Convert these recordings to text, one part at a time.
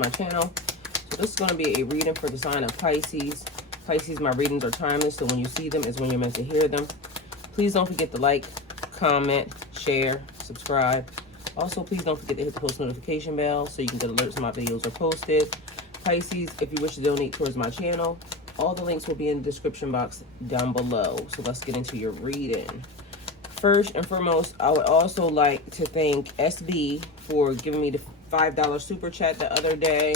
my channel. So this is going to be a reading for the sign of Pisces. Pisces, my readings are timeless, so when you see them is when you're meant to hear them. Please don't forget to like, comment, share, subscribe. Also, please don't forget to hit the post notification bell so you can get alerts when my videos are posted. Pisces, if you wish to donate towards my channel, all the links will be in the description box down below. So let's get into your reading. First and foremost, I would also like to thank SB for giving me the $5 super chat the other day.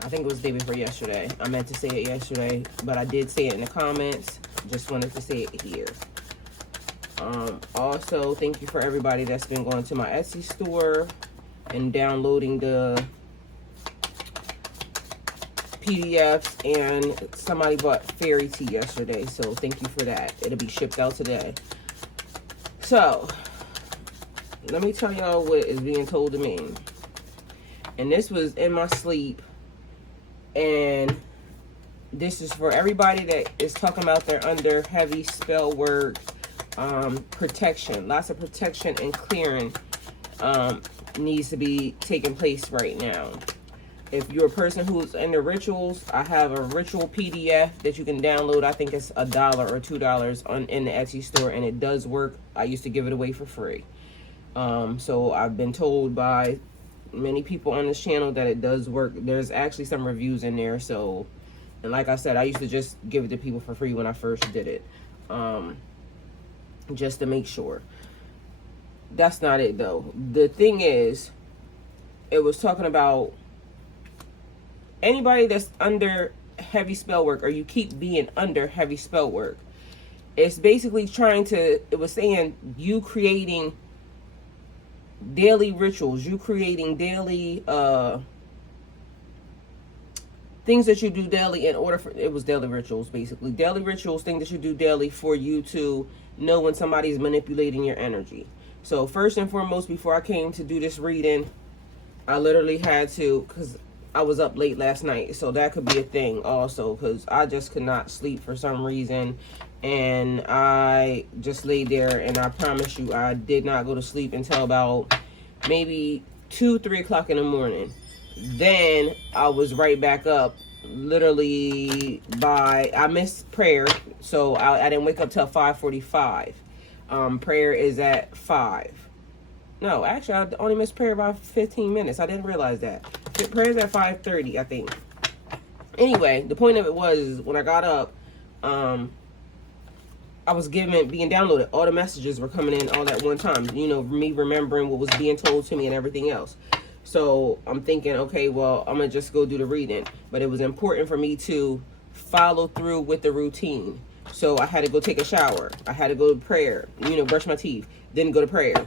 I think it was the day before yesterday. I meant to say it yesterday, but I did say it in the comments. Just wanted to say it here. Also, thank you for everybody that's been going to my Etsy store and downloading the PDFs, and somebody bought fairy tea yesterday, so thank you for that. It'll be shipped out today. So, let me tell y'all what is being told to me. And this was in my sleep. And this is for everybody that is talking about they're under heavy spell work, protection. Lots of protection and clearing needs to be taking place right now. If you're a person who's into rituals, I have a ritual PDF that you can download. I think it's $1 or $2 in the Etsy store, and it does work. I used to give it away for free. So I've been told by many people on this channel that it does work. There's actually some reviews in there. So, and like I said, I used to just give it to people for free when I first did it, just to make sure. That's not it though. The thing is, it was talking about anybody that's under heavy spell work, or you keep being under heavy spell work. It's basically trying to, it was saying you creating daily rituals, you creating daily things that you do daily in order for, it was daily rituals, basically daily rituals, things that you do daily for you to know when somebody's manipulating your energy. So first and foremost, before I came to do this reading, I literally had to, because I was up late last night, so that could be a thing also, because I just could not sleep for some reason, and I just laid there, and I promise you I did not go to sleep until about maybe 2-3 o'clock in the morning. Then I was right back up literally by, I missed prayer, so I didn't wake up till 5:45. Prayer is at 5. No, actually, I only missed prayer by 15 minutes. I didn't realize that. Prayer's at 5:30, I think. Anyway, the point of it was, when I got up, I was being downloaded. All the messages were coming in all at one time. You know, me remembering what was being told to me and everything else. So I'm thinking, okay, well, I'm going to just go do the reading. But it was important for me to follow through with the routine. So I had to go take a shower. I had to go to prayer, you know, brush my teeth, then go to prayer.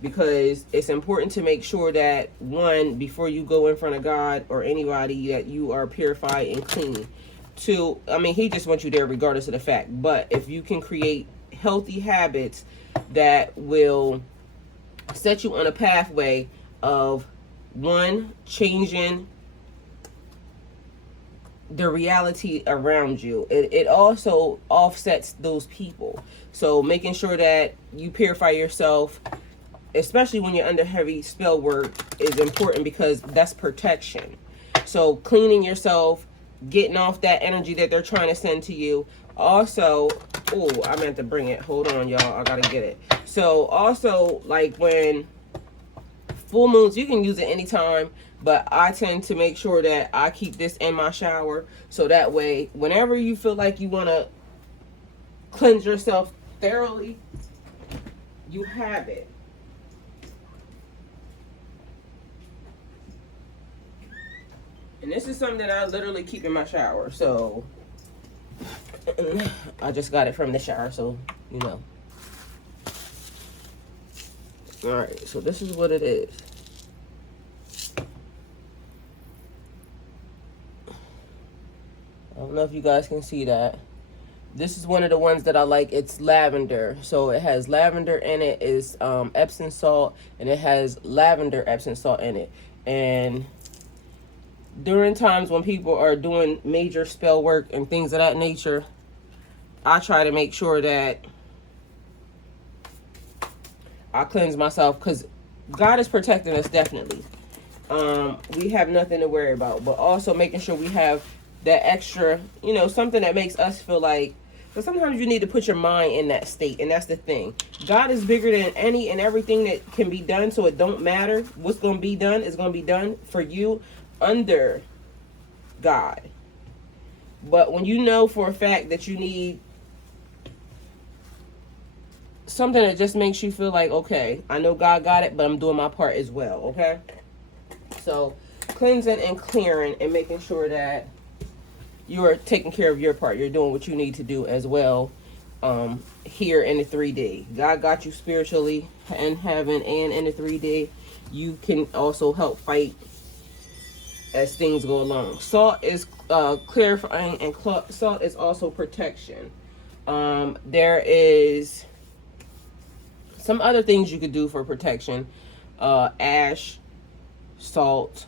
Because it's important to make sure that, one, before you go in front of God or anybody, that you are purified and clean. Two, I mean, he just wants you there regardless of the fact. But if you can create healthy habits that will set you on a pathway of, one, changing the reality around you. It also offsets those people. So making sure that you purify yourself, especially when you're under heavy spell work, is important, because that's protection. So cleaning yourself, getting off that energy that they're trying to send to you. Also, oh, I meant to bring it. Hold on, y'all. I gotta get it. So also, like when full moons, you can use it anytime, but I tend to make sure that I keep this in my shower, so that way, whenever you feel like you want to cleanse yourself thoroughly, you have it. And this is something that I literally keep in my shower. So I just got it from the shower, so you know. Alright, so this is what it is. I don't know if you guys can see that. This is one of the ones that I like. It's lavender. So it has lavender in it. It's Epsom salt, and it has lavender Epsom salt in it. And during times when people are doing major spell work and things of that nature, I try to make sure that I cleanse myself, because God is protecting us, definitely. we have nothing to worry about. But also making sure we have that extra, you know, something that makes us feel like, but sometimes you need to put your mind in that state, and that's the thing. God is bigger than any and everything that can be done, so it don't matter what's going to be done. Is going to be done for you under God. But when you know for a fact that you need something that just makes you feel like, okay, I know God got it, but I'm doing my part as well, okay? So cleansing and clearing and making sure that you are taking care of your part. You're doing what you need to do as well, here in the 3D. God got you spiritually in heaven and in the 3D. You can also help fight as things go along. Salt is clarifying, and salt is also protection. There is some other things you could do for protection. Ash, salt,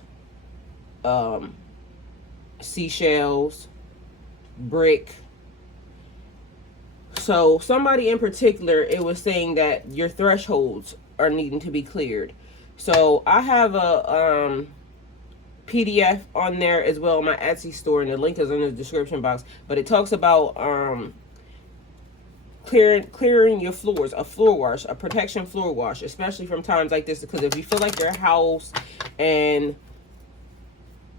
seashells, brick. So somebody in particular, it was saying that your thresholds are needing to be cleared. So I have a PDF on there as well in my Etsy store, and the link is in the description box. But it talks about clearing your floors, a floor wash, a protection floor wash, especially from times like this. Because if you feel like your house and,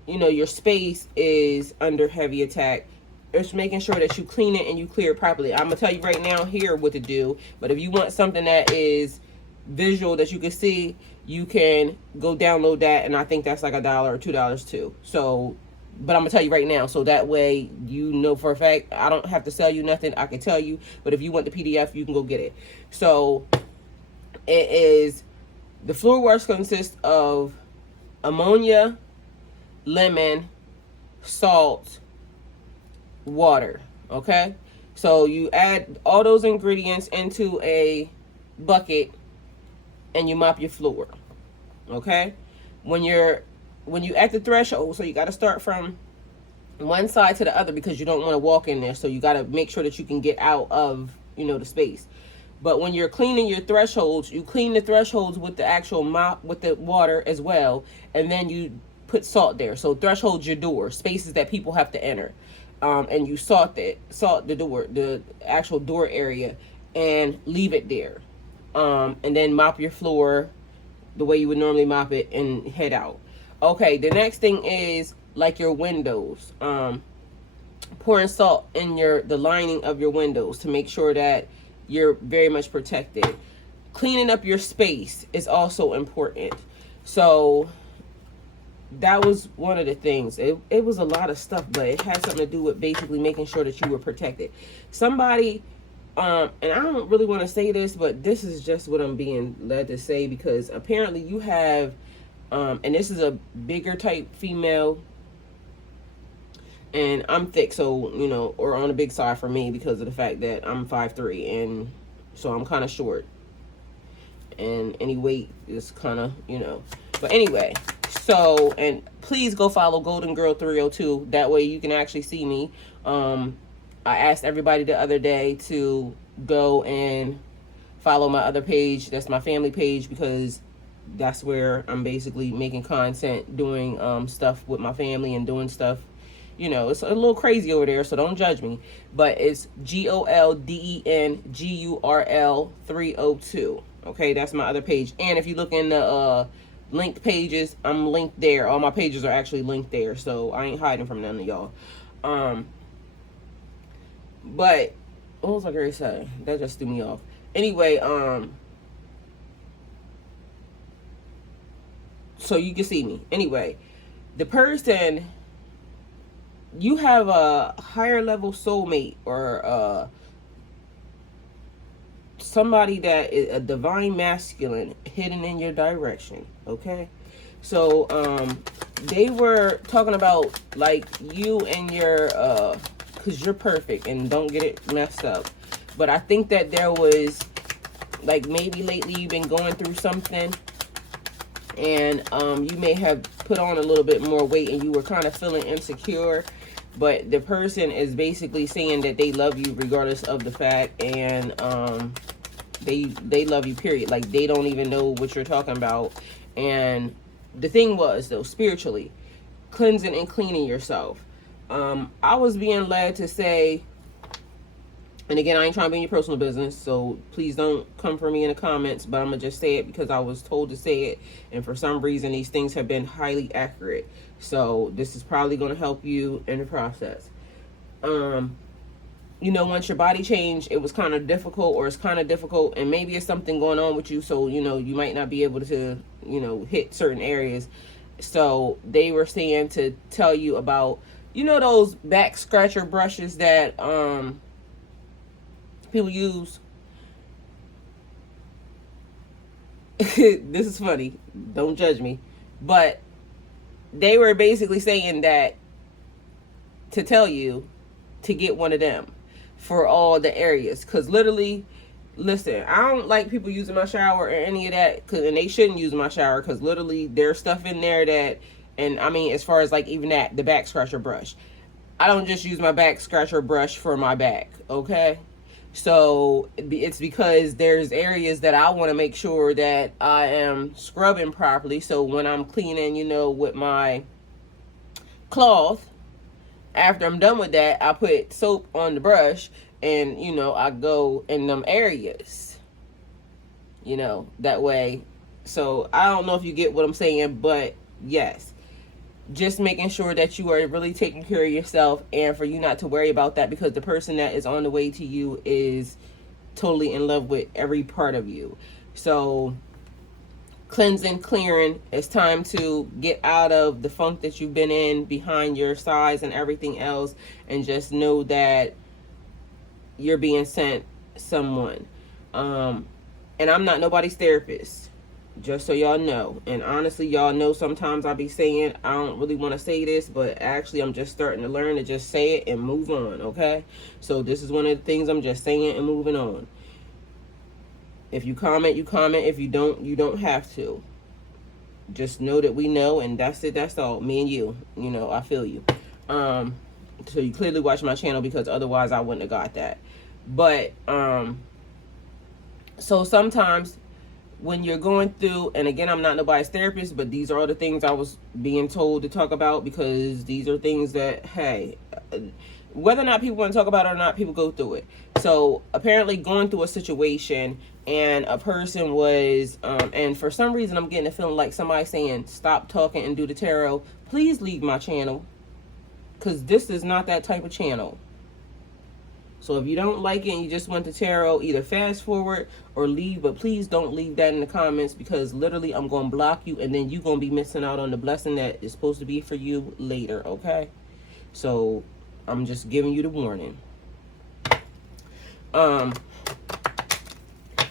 you know, your space is under heavy attack, it's making sure that you clean it and you clear it properly. I'm gonna tell you right now here what to do, but if you want something that is visual that you can see, you can go download that, and I think that's like $1 or $2 too. So, but I'm gonna tell you right now, so that way you know for a fact. I don't have to sell you nothing, I can tell you, but if you want the PDF, you can go get it. So it is, the floor wash consists of ammonia, lemon, salt, water. Okay, so you add all those ingredients into a bucket and you mop your floor. Okay, when you at the threshold, so you got to start from one side to the other, because you don't want to walk in there, so you got to make sure that you can get out of, you know, the space. But when you're cleaning your thresholds, you clean the thresholds with the actual mop, with the water as well, and then you put salt there. So thresholds, your door, spaces that people have to enter, and you salt the door, the actual door area, and leave it there, and then mop your floor the way you would normally mop it and head out. Okay, the next thing is like your windows, pouring salt in the lining of your windows to make sure that you're very much protected. Cleaning up your space is also important. So that was one of the things. It was a lot of stuff, but it had something to do with basically making sure that you were protected. Somebody, and I don't really want to say this, but this is just what I'm being led to say, because apparently you have, and this is a bigger type female, and I'm thick, so, you know, or on the big side for me, because of the fact that I'm 5'3", and so I'm kind of short, and any weight is kind of, you know, but anyway. So, and please go follow Golden Girl 302. That way you can actually see me. I asked everybody the other day to go and follow my other page. That's my family page, because that's where I'm basically making content, doing stuff with my family and doing stuff. You know, it's a little crazy over there, so don't judge me. But it's GOLDENGURL 302. Okay, that's my other page. And if you look in the linked pages, I'm linked there. All my pages are actually linked there, so I ain't hiding from none of y'all. But what was I gonna say? That just threw me off. Anyway, so you can see me. Anyway, the person, you have a higher level soulmate, or somebody that is a divine masculine hidden in your direction. Okay, so they were talking about like you and your because you're perfect, and don't get it messed up, but I think that there was like, maybe lately you've been going through something, and you may have put on a little bit more weight, and you were kind of feeling insecure. But the person is basically saying that they love you regardless of the fact, and they love you, period. Like, they don't even know what you're talking about, and the thing was, though, spiritually, cleansing and cleaning yourself. I was being led to say, and again, I ain't trying to be in your personal business, so please don't come for me in the comments, but I'm going to just say it because I was told to say it, and for some reason, these things have been highly accurate. So this is probably going to help you in the process. You know, once your body changed, it was kind of difficult, or it's kind of difficult, and maybe it's something going on with you, so, you know, you might not be able to, you know, hit certain areas. So they were saying to tell you about, you know, those back scratcher brushes that people use. This is funny, don't judge me, but they were basically saying that to tell you to get one of them for all the areas, because literally, listen, I don't like people using my shower or any of that, and they shouldn't use my shower, because literally there's stuff in there that, and I mean, as far as like even that, the back scratcher brush, I don't just use my back scratcher brush for my back, okay? So it's because there's areas that I want to make sure that I am scrubbing properly, so when I'm cleaning, you know, with my cloth, after I'm done with that, I put soap on the brush, and, you know, I go in them areas, you know, that way. So I don't know if you get what I'm saying, but yes, just making sure that you are really taking care of yourself, and for you not to worry about that, because the person that is on the way to you is totally in love with every part of you. So cleansing, clearing, it's time to get out of the funk that you've been in behind your size and everything else, and just know that you're being sent someone. And I'm not nobody's therapist, just so y'all know. And honestly, y'all know sometimes I be saying I don't really want to say this, but actually I'm just starting to learn to just say it and move on, okay? So this is one of the things I'm just saying and moving on. If you comment, you comment. If you don't, you don't have to. Just know that we know, and that's it. That's all. Me and you. You know, I feel you. So you clearly watch my channel, because otherwise I wouldn't have got that. But so sometimes when you're going through, and again, I'm not nobody's therapist, but these are all the things I was being told to talk about, because these are things that, hey, whether or not people want to talk about it or not, people go through it. So apparently going through a situation, and a person was, and for some reason I'm getting a feeling like somebody saying, stop talking and do the tarot. Please leave my channel, because this is not that type of channel. So if you don't like it and you just want the tarot, either fast forward or leave, but please don't leave that in the comments, because literally I'm going to block you, and then you're going to be missing out on the blessing that is supposed to be for you later, okay? So I'm just giving you the warning.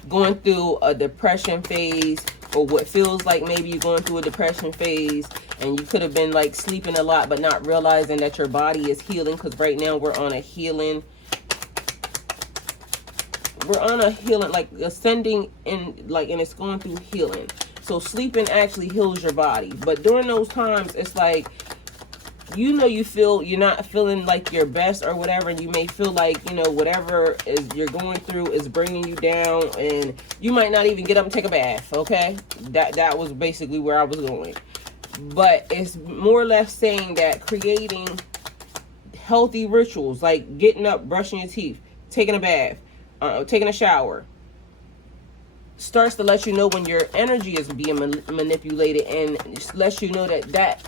Going through a depression phase, or what feels like maybe you're going through a depression phase, and you could have been like sleeping a lot but not realizing that your body is healing, because right now we're on a healing, like ascending in, like, and it's going through healing. So sleeping actually heals your body, but during those times it's like, you know, you're not feeling like your best or whatever, and you may feel like, you know, whatever is you're going through is bringing you down, and you might not even get up and take a bath, okay? That was basically where I was going. But it's more or less saying that creating healthy rituals, like getting up, brushing your teeth, taking a bath, taking a shower, starts to let you know when your energy is being manipulated, and just lets you know that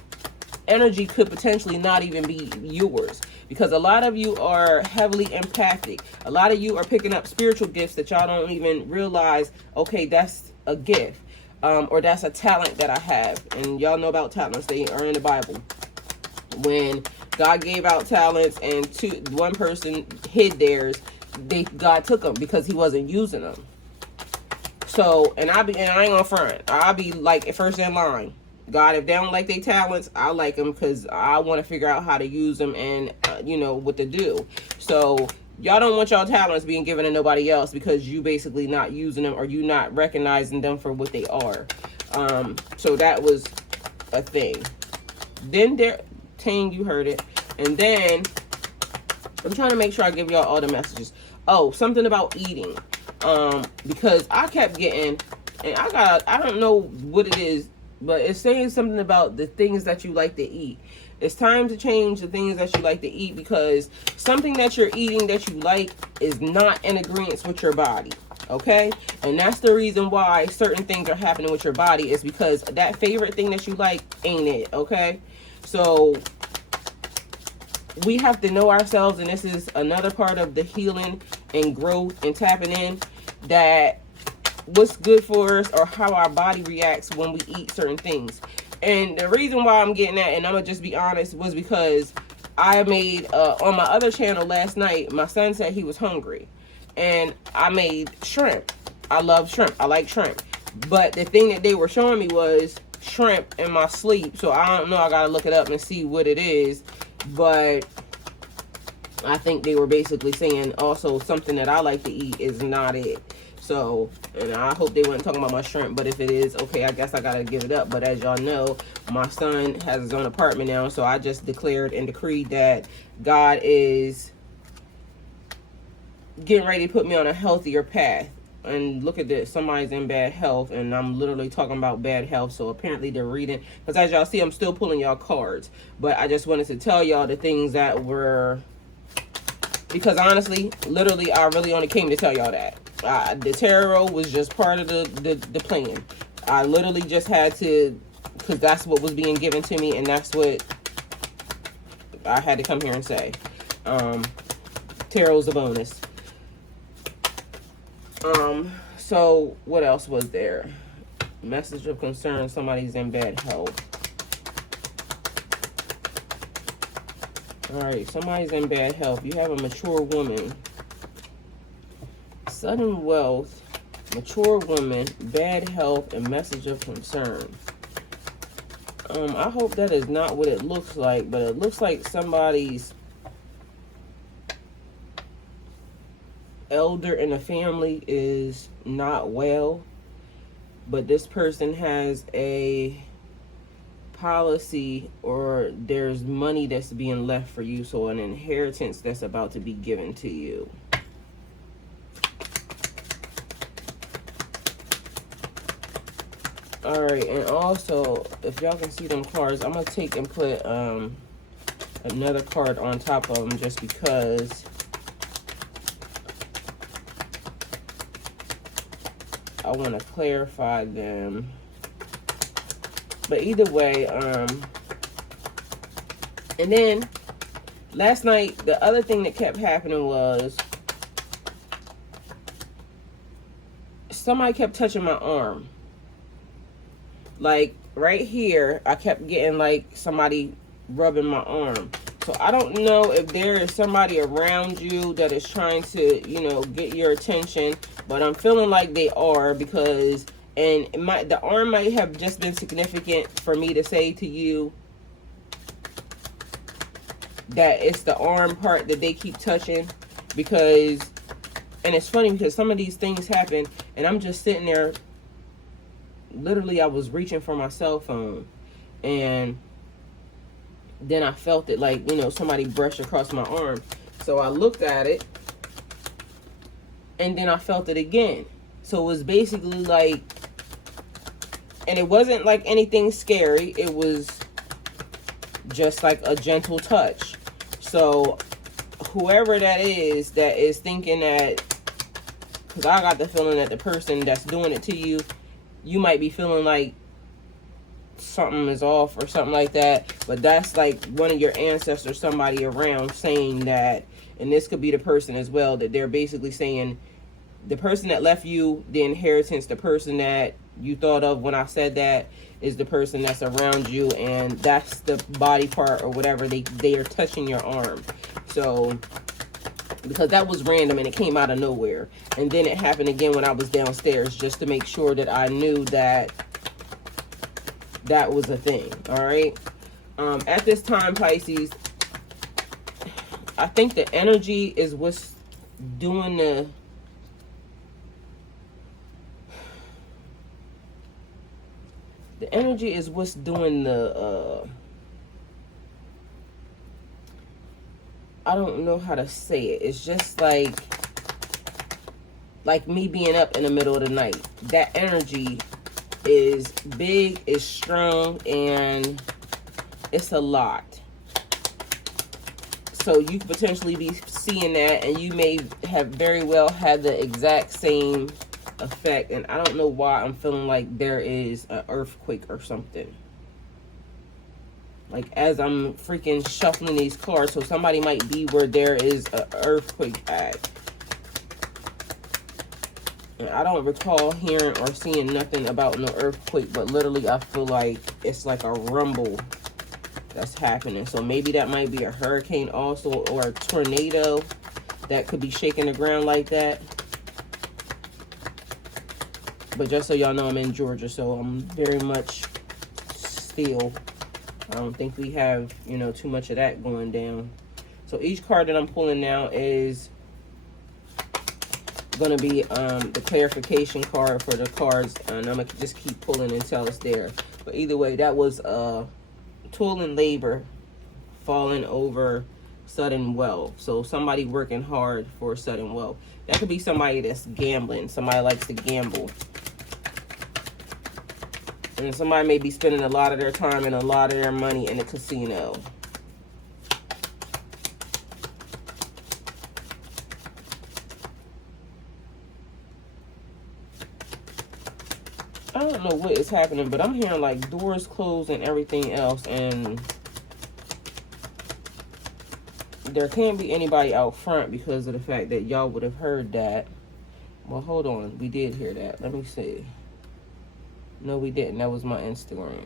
energy could potentially not even be yours, because a lot of you are heavily empathic. A lot of you are picking up spiritual gifts that y'all don't even realize, okay, that's a gift, or that's a talent that I have. And y'all know about talents, they are in the Bible. When God gave out talents and one person hid theirs, God took them because he wasn't using them. So, and I ain't gonna front, I'll be like first in line. God, if they don't like their talents, I like them, because I want to figure out how to use them, and you know what to do. So y'all don't want y'all talents being given to nobody else, because you basically not using them, or you not recognizing them for what they are. So that was a thing. Then Tang, you heard it. And then I'm trying to make sure I give y'all all the messages. Oh, something about eating. Because I kept getting, and I don't know what it is, but it's saying something about the things that you like to eat. It's time to change the things that you like to eat, because something that you're eating that you like is not in agreement with your body. Okay? And that's the reason why certain things are happening with your body, is because that favorite thing that you like ain't it. Okay? So we have to know ourselves, and this is another part of the healing and growth and tapping in, that what's good for us or how our body reacts when we eat certain things. And the reason why I'm getting that, and I'm gonna just be honest, was because I made on my other channel last night, my son said he was hungry, and I made shrimp. I love shrimp. I like shrimp. But the thing that they were showing me was shrimp in my sleep. So I don't know, I gotta look it up and see what it is. But I think they were basically saying also something that I like to eat is not it. So, and I hope they weren't talking about my shrimp, but if it is, okay, I guess I gotta give it up. But as y'all know, my son has his own apartment now, so I just declared and decreed that God is getting ready to put me on a healthier path. And look at this, somebody's in bad health, and I'm literally talking about bad health. So apparently they're reading, because as y'all see, I'm still pulling y'all cards. But I just wanted to tell y'all the things that were, because honestly, literally, I really only came to tell y'all that. The tarot was just part of the plan. I literally just had to, because that's what was being given to me, and that's what I had to come here and say. Tarot's a bonus. So what else was there? Message of concern, somebody's in bad health. All right, somebody's in bad health. You have a mature woman. Sudden wealth, mature woman, bad health, and message of concern. I hope that is not what it looks like, but it looks like somebody's elder in the family is not well, but this person has a policy, or there's money that's being left for you, so an inheritance that's about to be given to you. All right, and also, if y'all can see them cards, I'm gonna take and put another card on top of them, just because I want to clarify them. But either way, and then last night, the other thing that kept happening was somebody kept touching my arm. Like right here, I kept getting like somebody rubbing my arm. So I don't know if there is somebody around you that is trying to, you know, get your attention, but I'm feeling like they are, because, and the arm might have just been significant for me to say to you that it's the arm part that they keep touching, because, and it's funny because some of these things happen and I'm just sitting there. Literally, I was reaching for my cell phone, and then I felt it, like, you know, somebody brushed across my arm. So I looked at it, and then I felt it again. So it was basically like, and it wasn't like anything scary. It was just like a gentle touch. So whoever that is thinking that, because I got the feeling that the person that's doing it to you, you might be feeling like something is off or something like that, but that's like one of your ancestors, somebody around, saying that. And this could be the person as well, that they're basically saying the person that left you the inheritance, the person that you thought of when I said that, is the person that's around you, and that's the body part or whatever. They are touching your arm. So because that was random and it came out of nowhere, and then it happened again when I was downstairs, just to make sure that I knew that that was a thing. All right, at this time, Pisces, I think the energy is what's doing the energy is what's doing the I don't know how to say it. It's just like me being up in the middle of the night. That energy is big, is strong, and it's a lot. So you could potentially be seeing that, and you may have very well had the exact same effect. And I don't know why I'm feeling like there is an earthquake or something. Like, as I'm freaking shuffling these cards, so somebody might be where there is an earthquake at. And I don't recall hearing or seeing nothing about no earthquake, but literally I feel like it's like a rumble that's happening. So maybe that might be a hurricane also, or a tornado that could be shaking the ground like that. But just so y'all know, I'm in Georgia, so I'm very much still. I don't think we have, you know, too much of that going down. So each card that I'm pulling now is going to be the clarification card for the cards, and I'm going to just keep pulling until it's there. But either way, that was toil and labor falling over sudden wealth. So somebody working hard for sudden wealth. That could be somebody that's gambling. Somebody likes to gamble. And somebody may be spending a lot of their time and a lot of their money in the casino. I don't know what is happening, but I'm hearing like doors closed and everything else, and there can't be anybody out front because of the fact that y'all would have heard that. Well, hold on. We did hear that. Let me see. No, we didn't. That was my Instagram.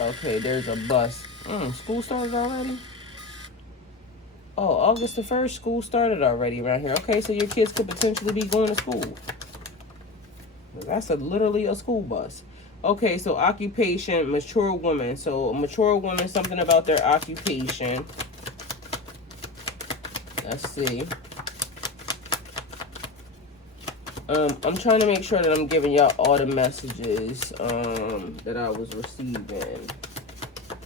Okay, there's a bus. School started already? Oh, August the 1st, school started already around here. Okay, so your kids could potentially be going to school. That's literally a school bus. Okay, so occupation, mature woman. So a mature woman, something about their occupation. Let's see. I'm trying to make sure that I'm giving y'all all the messages that I was receiving.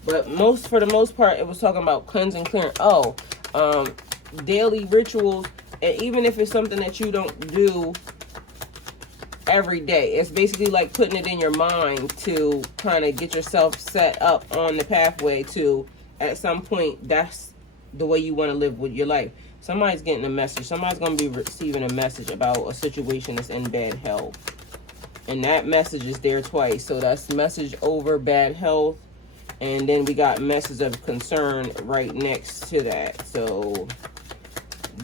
But for the most part, it was talking about cleansing, clearing. Oh, daily rituals. And even if it's something that you don't do every day, it's basically like putting it in your mind to kind of get yourself set up on the pathway to, at some point, that's the way you want to live with your life. Somebody's getting a message. Somebody's going to be receiving a message about a situation that's in bad health. And that message is there twice. So that's message over bad health. And then we got message of concern right next to that. So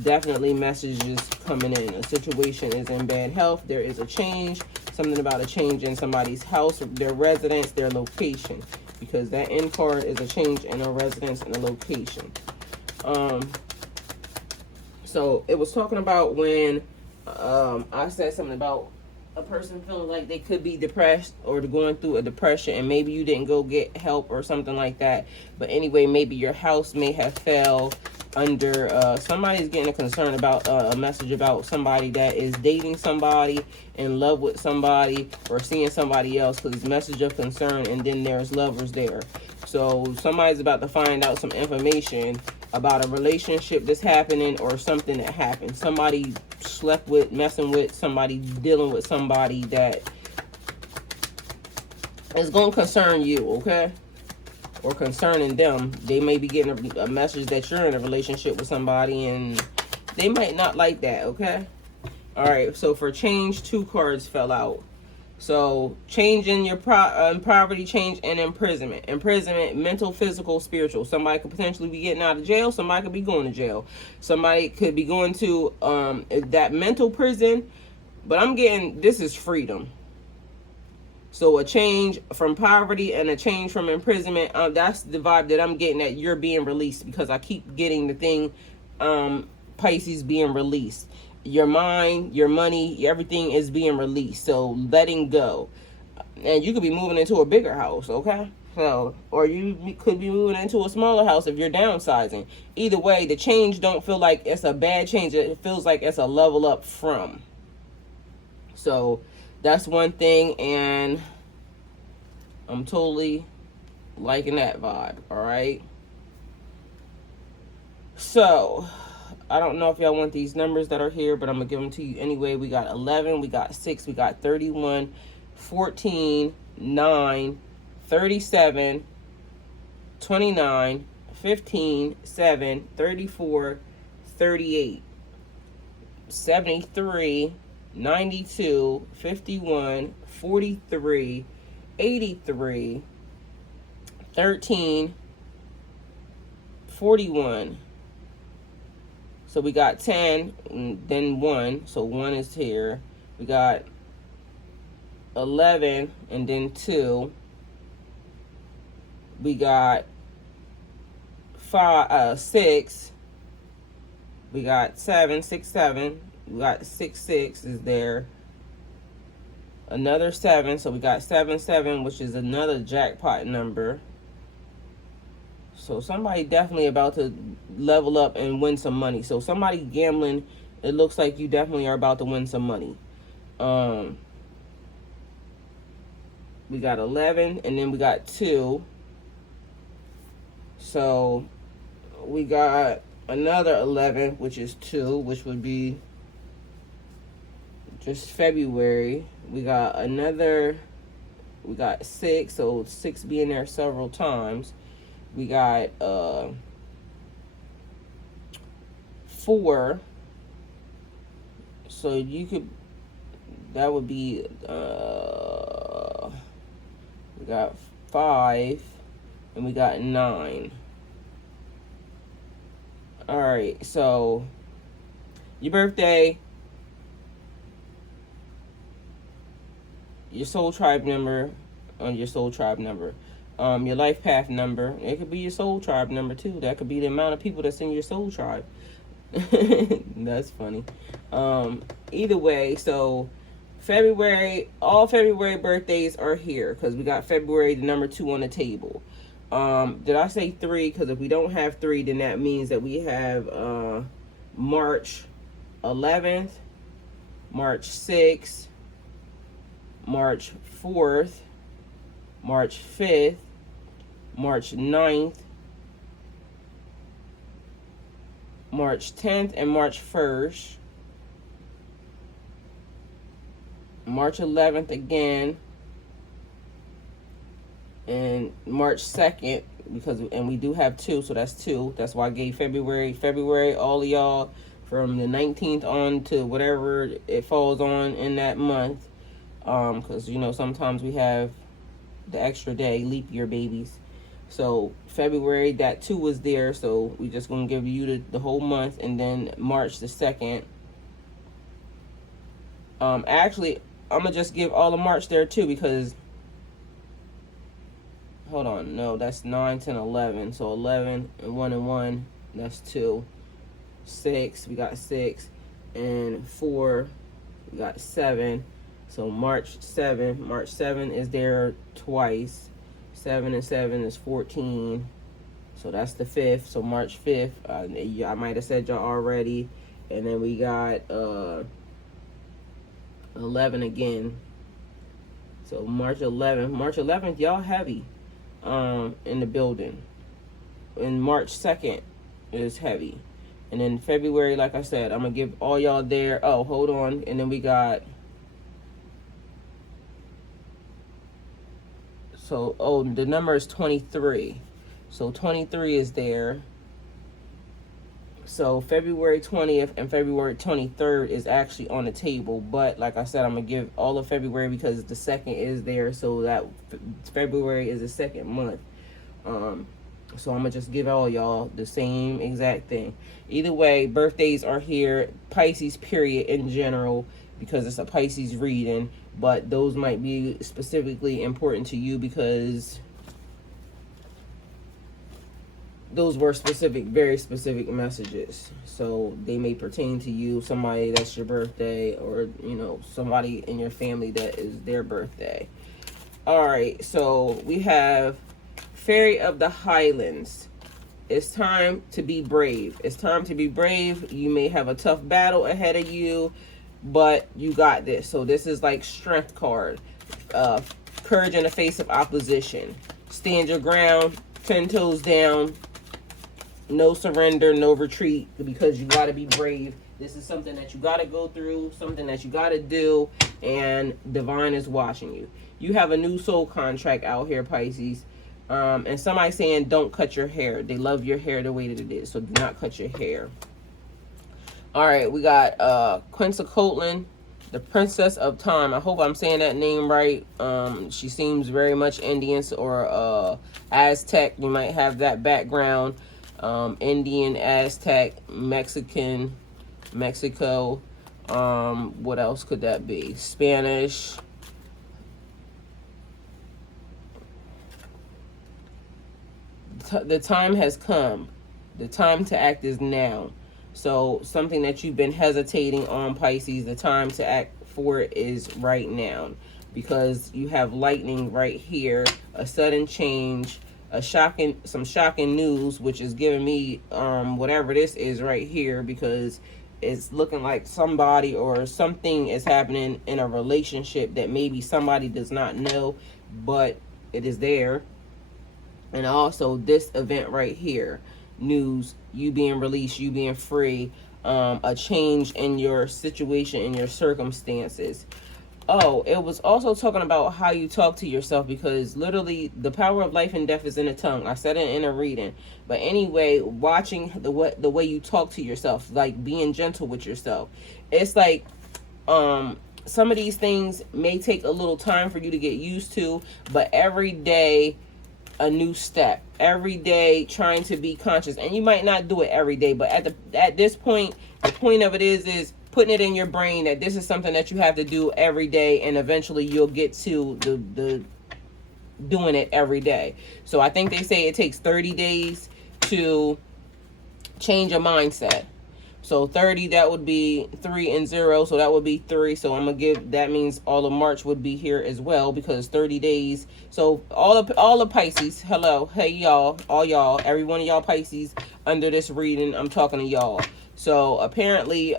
definitely messages coming in. A situation is in bad health. There is a change. Something about a change in somebody's house, their residence, their location. Because that end card is a change in a residence and a location. So it was talking about when I said something about a person feeling like they could be depressed or going through a depression, and maybe you didn't go get help or something like that. But anyway, maybe your house may have fell under, somebody's getting a concern about a message about somebody that is dating somebody, in love with somebody, or seeing somebody else, because message of concern, and then there's lovers there. So somebody's about to find out some information about a relationship that's happening or something that happened. Somebody slept with, messing with somebody, dealing with somebody that is going to concern you, okay? Or concerning them. They may be getting a message that you're in a relationship with somebody, and they might not like that, okay? All right, so for change, 2 cards fell out. So change in your poverty, change in imprisonment. Imprisonment, mental, physical, spiritual. Somebody could potentially be getting out of jail. Somebody could be going to jail. Somebody could be going to that mental prison. But I'm getting, this is freedom. So a change from poverty and a change from imprisonment. That's the vibe that I'm getting, that you're being released. Because I keep getting the thing, Pisces, being released. Your mind, your money, everything is being released. So letting go. And you could be moving into a bigger house, okay? So, or you could be moving into a smaller house if you're downsizing. Either way, the change don't feel like it's a bad change. It feels like it's a level up from. So that's one thing, and I'm totally liking that vibe, all right? So, I don't know if y'all want these numbers that are here, but I'm going to give them to you anyway. We got 11, we got 6, we got 31, 14, 9, 37, 29, 15, 7, 34, 38, 73, 92, 51, 43, 83, 13, 41. So we got 10, and then 1. So 1 is here. We got 11, and then 2. We got 6. We got 7, 6, 7. We got 6, 6 is there. Another 7. So we got 7, 7, which is another jackpot number. So somebody definitely about to level up and win some money. So somebody gambling, it looks like you definitely are about to win some money. We got 11, and then we got 2. So we got another 11, which is 2, which would be just February. We got another, we got 6, so 6 being there several times. We got 4. So you could, that would be, we got 5, and we got 9. All right, so your birthday, your soul tribe number, on your soul tribe number. Your life path number. It could be your soul tribe number too. That could be the amount of people that's in your soul tribe. That's funny. Either way, so February, all February birthdays are here because we got February, the number 2 on the table. Did I say 3? Because if we don't have 3, then that means that we have March 11th, March 6th, March 4th, March 5th, March 9th, March 10th, and March 1st. March 11th again. And March 2nd, and we do have 2, so that's 2. That's why I gave February. February, all of y'all from the 19th on to whatever it falls on in that month. Because, you know, sometimes we have the extra day, leap year babies. So February, that 2 was there, so we just gonna give you the whole month. And then March the 2nd. Actually, I'm gonna just give all of March there too, because hold on, no, that's 9, 10, 11. So 11 and 1 and 1, that's 2. 6, we got 6, and 4, we got 7. So March 7. March 7 is there twice. 7 and 7 is 14. So that's the 5th. So March 5th. I might have said y'all already. And then we got 11 again. So March 11th. March 11th, y'all heavy in the building. And March 2nd is heavy. And then February, like I said, I'm going to give all y'all there. Oh, hold on. And then we got... So, oh, the number is 23. So 23 is there. So February 20th and February 23rd is actually on the table. But like I said, I'm going to give all of February because the 2nd is there. So that February is the 2nd month. So I'm going to just give all y'all the same exact thing. Either way, birthdays are here. Pisces period in general, because it's a Pisces reading. But those might be specifically important to you because those were specific, very specific messages. So they may pertain to you, somebody that's your birthday, or, you know, somebody in your family that is their birthday. All right, so we have Fairy of the Highlands. It's time to be brave. It's time to be brave. You may have a tough battle ahead of you, but you got this. So this is like strength card. Courage in the face of opposition. Stand your ground, 10 toes down. no surrender, no retreat, because you got to be brave. This is something that you got to go through, something that you got to do, and divine is watching you. You have a new soul contract out here, Pisces. And somebody saying don't cut your hair. They love your hair the way that it is, so do not cut your hair. All right, we got Quetzalcoatl, the Princess of Time. I hope I'm saying that name right. She seems very much Indian or Aztec. You might have that background. Indian, Aztec, Mexican, Mexico. What else could that be? Spanish. The time has come. The time to act is now. So something that you've been hesitating on, Pisces, the time to act for it is right now, because you have lightning right here, a sudden change, some shocking news, which is giving me whatever this is right here, because it's looking like somebody or something is happening in a relationship that maybe somebody does not know, but it is there. And also this event right here, news, you being released, you being free, a change in your situation, in your circumstances. Oh, it was also talking about how you talk to yourself, because literally the power of life and death is in the tongue. I said it in a reading. But anyway, watching the way you talk to yourself, like being gentle with yourself. It's like some of these things may take a little time for you to get used to, but every day a new step, every day trying to be conscious. And you might not do it every day, but at this point, the point of it is putting it in your brain that this is something that you have to do every day, and eventually you'll get to the doing it every day. So I think they say it takes 30 days to change a mindset. So 30, that would be 3 and 0, so that would be 3. So I'm gonna give, that means all of March would be here as well, because 30 days. So all of Pisces, hello, hey y'all, all y'all, every one of y'all Pisces under this reading, I'm talking to y'all. So apparently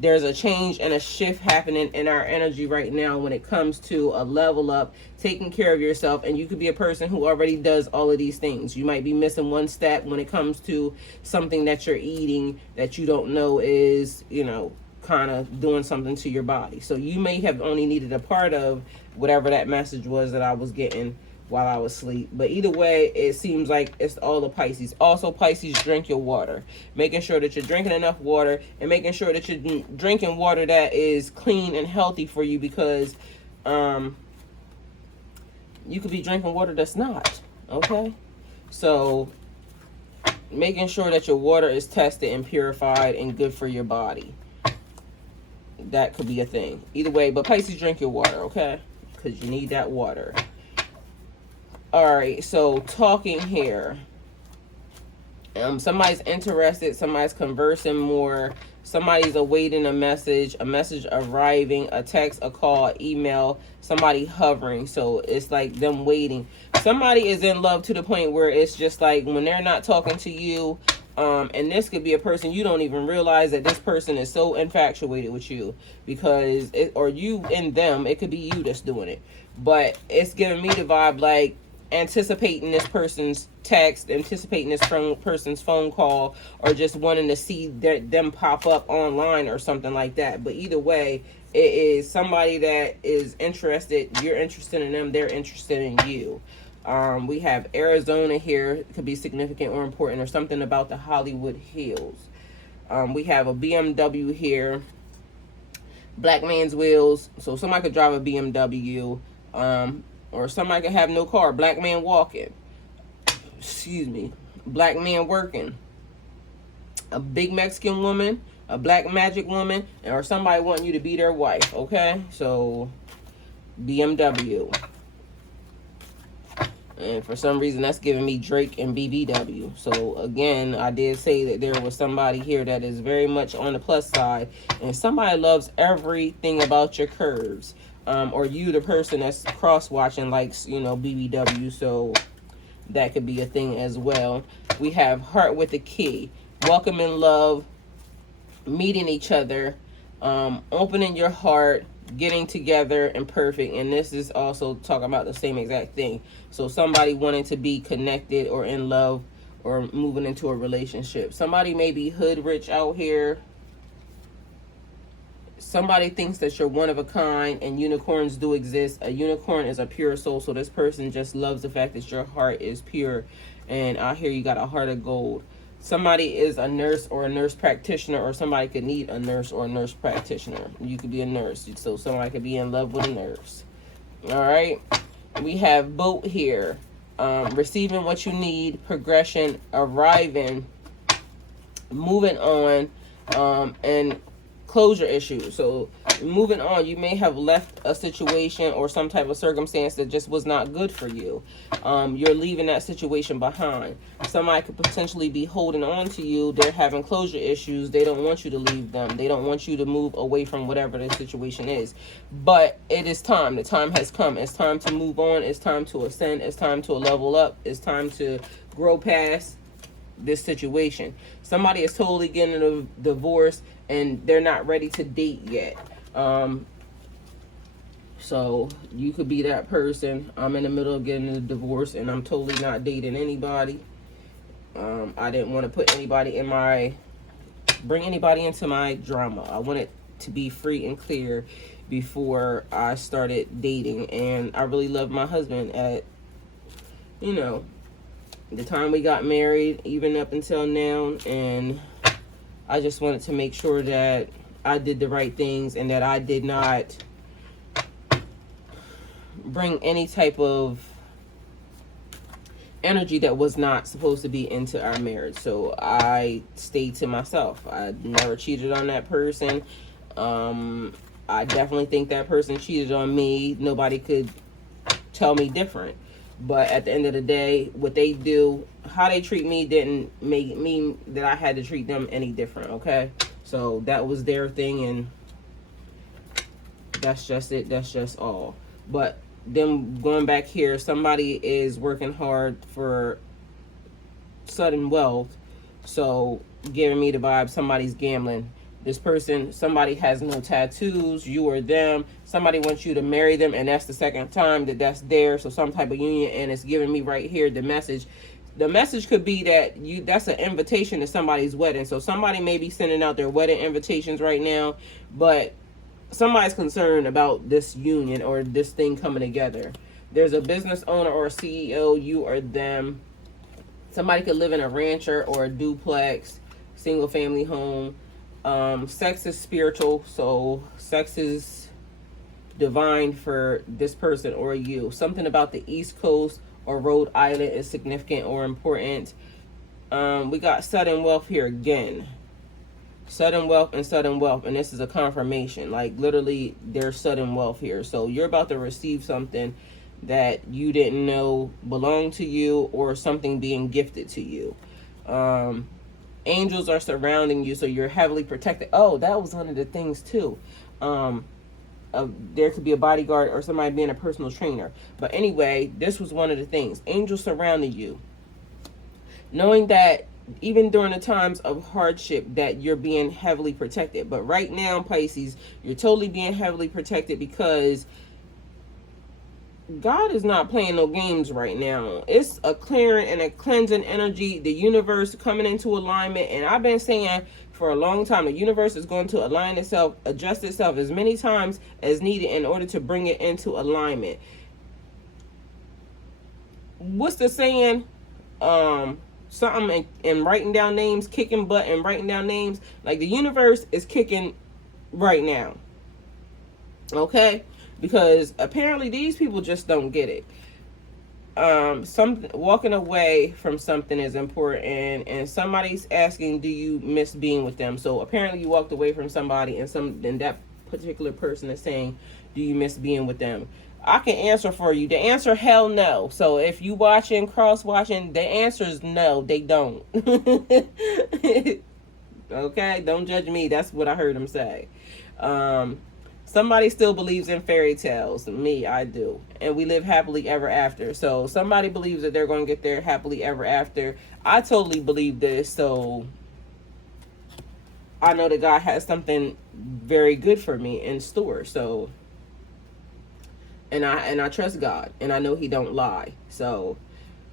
there's a change and a shift happening in our energy right now when it comes to a level up, taking care of yourself. And you could be a person who already does all of these things. You might be missing one step when it comes to something that you're eating that you don't know is, you know, kind of doing something to your body. So you may have only needed a part of whatever that message was that I was getting while I was asleep. But either way, it seems like it's all the Pisces. Also, Pisces, drink your water. Making sure that you're drinking enough water, and making sure that you're drinking water that is clean and healthy for you, because you could be drinking water that's not. Okay? So making sure that your water is tested and purified and good for your body. That could be a thing. Either way, but Pisces, drink your water, okay? Because you need that water. All right, so talking here. Somebody's interested, somebody's conversing more, somebody's awaiting a message arriving, a text, a call, email, somebody hovering. So it's like them waiting. Somebody is in love to the point where it's just like when they're not talking to you, and this could be a person you don't even realize that this person is so infatuated with you, because or you and them, it could be you that's doing it. But it's giving me the vibe like anticipating this person's text, anticipating this person's phone call, or just wanting to see them pop up online or something like that. But either way, it is somebody that is interested. You're interested in them, they're interested in you. We have Arizona here. It could be significant or important, or something about the Hollywood Hills. We have a BMW here. Black man's wheels. So somebody could drive a BMW. Or somebody could have no car. Black man walking. Excuse me. Black man working. A big Mexican woman. A black magic woman. Or somebody wanting you to be their wife. Okay? So, BMW. And for some reason, that's giving me Drake and BBW. So, again, I did say that there was somebody here that is very much on the plus side. And somebody loves everything about your curves. Or you, the person that's cross-watching, likes, you know, BBW. So, that could be a thing as well. We have Heart with a Key. Welcoming love. Meeting each other. Opening your heart. Getting together and perfect. And this is also talking about the same exact thing. So somebody wanting to be connected or in love or moving into a relationship. Somebody may be hood rich out here. Somebody thinks that you're one of a kind, and unicorns do exist. A unicorn is a pure soul, so this person just loves the fact that your heart is pure, and out here you got a heart of gold. Somebody is a nurse or a nurse practitioner, or somebody could need a nurse or a nurse practitioner. You could be a nurse, so somebody could be in love with a nurse. All right, we have boat here. Receiving what you need, progression, arriving, moving on, and closure issues. So moving on, you may have left a situation or some type of circumstance that just was not good for you. You're leaving that situation behind. Somebody could potentially be holding on to you. They're having closure issues. They don't want you to leave them. They don't want you to move away from whatever the situation is. But it is time. The time has come. It's time to move on. It's time to ascend. It's time to level up. It's time to grow past this situation. Somebody is totally getting a divorce and they're not ready to date yet. So you could be that person. I'm in the middle of getting a divorce and I'm totally not dating anybody. I didn't want to put anybody in bring anybody into my drama. I wanted to be free and clear before I started dating. And I really love my husband at, the time we got married, even up until now. And I just wanted to make sure that I did the right things and that I did not bring any type of energy that was not supposed to be into our marriage. So I stayed to myself. I never cheated on that person. I definitely think that person cheated on me. Nobody could tell me different. But at the end of the day, what they do, how they treat me didn't make it mean that I had to treat them any different, okay? So that was their thing, and that's just it. That's just all. But then going back here, somebody is working hard for sudden wealth. So giving me the vibe, somebody's gambling. This person, somebody has no tattoos, you or them. Somebody wants you to marry them, and that's the second time that that's there. So some type of union, and it's giving me right here the message. The message could be that that's an invitation to somebody's wedding. So somebody may be sending out their wedding invitations right now, but somebody's concerned about this union or this thing coming together. There's a business owner or a CEO, you or them. Somebody could live in a rancher or a duplex, single family home. Sex is spiritual, so sex is divine for this person or you. Something about the East Coast or Rhode Island is significant or important. We got sudden wealth here again. Sudden wealth, and this is a confirmation. Like literally, there's sudden wealth here. So you're about to receive something that you didn't know belonged to you, or something being gifted to you. Angels are surrounding you, so you're heavily protected. Oh, that was one of the things too. There could be a bodyguard or somebody being a personal trainer. But anyway, this was one of the things. Angels surrounding you. Knowing that even during the times of hardship that you're being heavily protected. But right now, Pisces, you're totally being heavily protected because God is not playing no games right now. It's a clearing and a cleansing energy. The universe coming into alignment. And I've been saying for a long time, the universe is going to align itself, adjust itself as many times as needed in order to bring it into alignment. What's the saying? Something and writing down names, kicking butt and writing down names. Like the universe is kicking right now. Okay? Because apparently these people just don't get it. Walking away from something is important, and somebody's asking, do you miss being with them? So apparently you walked away from somebody, and that particular person is saying, do you miss being with them? I can answer for you. The answer, hell no. So if you watching, cross-watching, the answer is no, they don't. Okay? Don't judge me. That's what I heard him say. Somebody still believes in fairy tales. Me, I do. And we live happily ever after. So somebody believes that they're going to get there happily ever after. I totally believe this. So I know that God has something very good for me in store. So, and I trust God. And I know he don't lie. So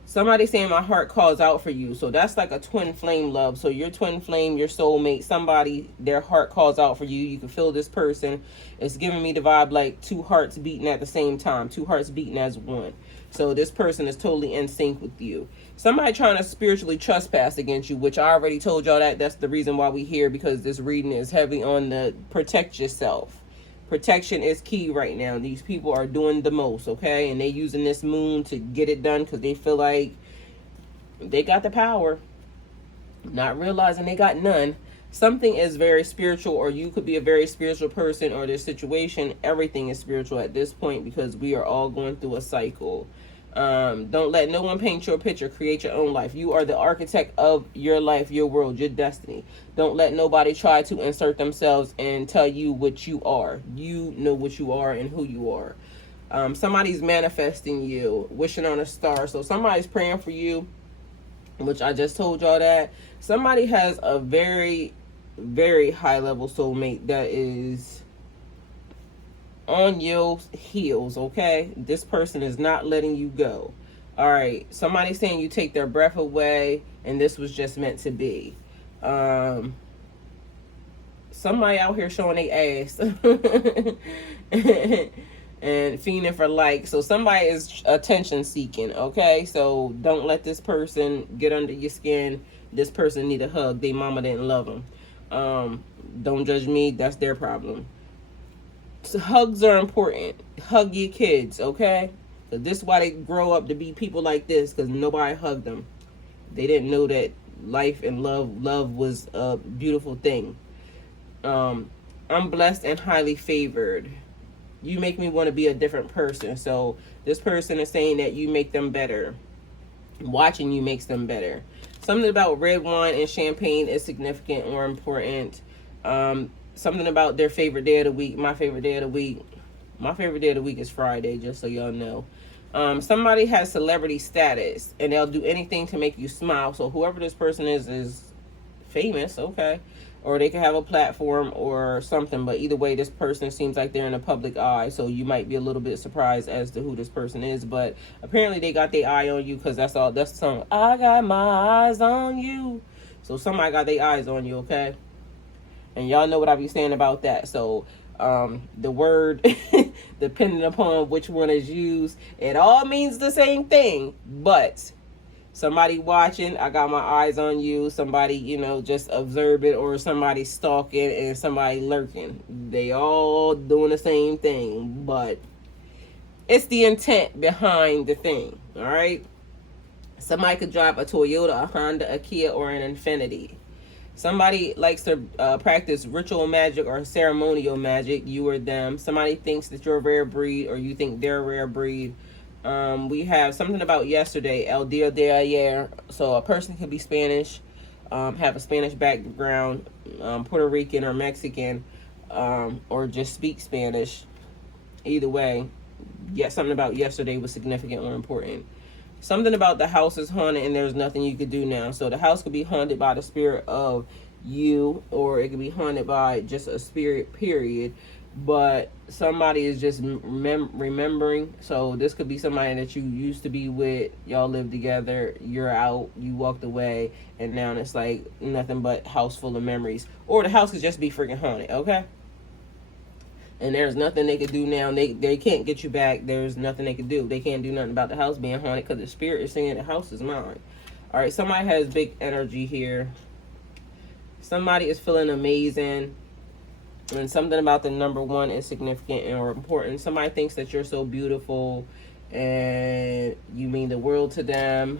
Somebody saying my heart calls out for you. So that's like a twin flame love. So your twin flame, your soulmate, somebody, their heart calls out for you. You can feel this person. It's giving me the vibe like two hearts beating at the same time. Two hearts beating as one. So this person is totally in sync with you. Somebody trying to spiritually trespass against you, which I already told y'all that. That's the reason why we here, because this reading is heavy on the protect yourself. Protection is key right now. These people are doing the most, okay? And they using this moon to get it done because they feel like they got the power, not realizing they got none. Something is very spiritual, or you could be a very spiritual person, or this situation, everything is spiritual at this point, because we are all going through a cycle. Don't let no one paint your picture. Create your own life. You are the architect of your life, your world, your destiny. Don't let nobody try to insert themselves and tell you what you are. You know what you are and who you are. Somebody's manifesting you, wishing on a star. So somebody's praying for you, which I just told y'all that. Somebody has a very, very high level soulmate that is on your heels, okay? This person is not letting you go. All right, somebody's saying you take their breath away and this was just meant to be. Somebody out here showing their ass and fiending for likes. So somebody is attention seeking, okay? So don't let this person get under your skin. This person need a hug. They mama didn't love them. Don't judge me. That's their problem. So hugs are important. Hug your kids, okay? So this is why they grow up to be people like this, because nobody hugged them. They didn't know that life and love was a beautiful thing. I'm blessed and highly favored. You make me want to be a different person. So this person is saying that you make them better. Watching you makes them better. Something about red wine and champagne is significant or important. Something about their favorite day of the week. My favorite day of the week. My favorite day of the week is Friday, just so y'all know. Somebody has celebrity status, and they'll do anything to make you smile. So whoever this person is famous, okay? Or they could have a platform or something. But either way, this person seems like they're in a public eye. So you might be a little bit surprised as to who this person is. But apparently they got their eye on you, because that's the song. I got my eyes on you. So somebody got their eyes on you, okay? And y'all know what I be saying about that. So the word, depending upon which one is used, it all means the same thing. But somebody watching, I got my eyes on you. Somebody, just observing, or somebody stalking, and somebody lurking. They all doing the same thing. But it's the intent behind the thing, all right? Somebody could drive a Toyota, a Honda, a Kia, or an Infiniti. Somebody likes to practice ritual magic or ceremonial magic, you or them. Somebody thinks that you're a rare breed, or you think they're a rare breed. We have something about yesterday, El Dia de Ayer. So a person can be Spanish, have a Spanish background, Puerto Rican or Mexican, or just speak Spanish. Either way, something about yesterday was significant or important. Something about the house is haunted and there's nothing you could do now. So the house could be haunted by the spirit of you, or it could be haunted by just a spirit, period. But somebody is just remembering. So this could be somebody that you used to be with. Y'all live together. You're out. You walked away. And now it's like nothing but house full of memories. Or the house could just be freaking haunted, okay? And there's nothing they could do now. They can't get you back. There's nothing they could do. They can't do nothing about the house being haunted, because the spirit is saying the house is mine. All right, somebody has big energy here. Somebody is feeling amazing. And something about the number 1 is significant or important. Somebody thinks that you're so beautiful and you mean the world to them.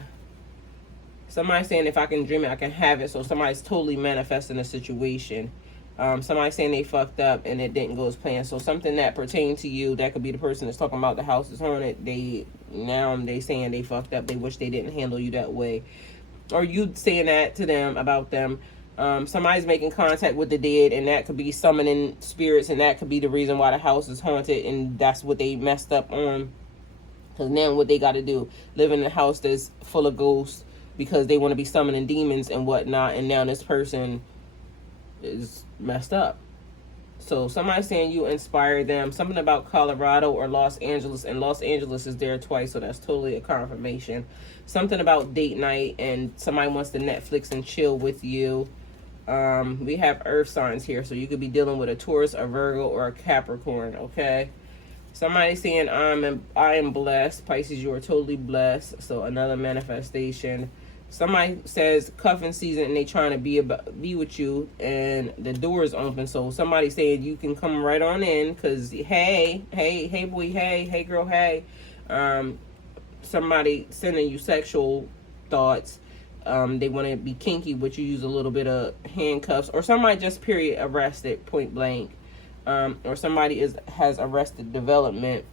Somebody saying if I can dream it, I can have it. So somebody's totally manifesting a situation. Somebody saying they fucked up and it didn't go as planned. So something that pertains to you, that could be the person that's talking about the house is haunted. They saying they fucked up. They wish they didn't handle you that way. Or you saying that to them about them. Somebody's making contact with the dead, and that could be summoning spirits, and that could be the reason why the house is haunted, and that's what they messed up on. Because now what they got to do, live in a house that's full of ghosts, because they want to be summoning demons and whatnot, and now this person is messed up. So somebody's saying you inspire them. Something about Colorado or Los Angeles, and Los Angeles is there twice, so that's totally a confirmation. Something about date night, and somebody wants to Netflix and chill with you. We have earth signs here, so you could be dealing with a Taurus, a Virgo, or a Capricorn, okay? Somebody saying I am blessed. Pisces, you are totally blessed. So another manifestation. Somebody says cuffing season and they trying to be with you and the door is open. So somebody saying you can come right on in because hey boy, hey girl, hey. Somebody sending you sexual thoughts. They want to be kinky, but you use a little bit of handcuffs, or somebody just period arrested point blank. Or somebody has arrested development,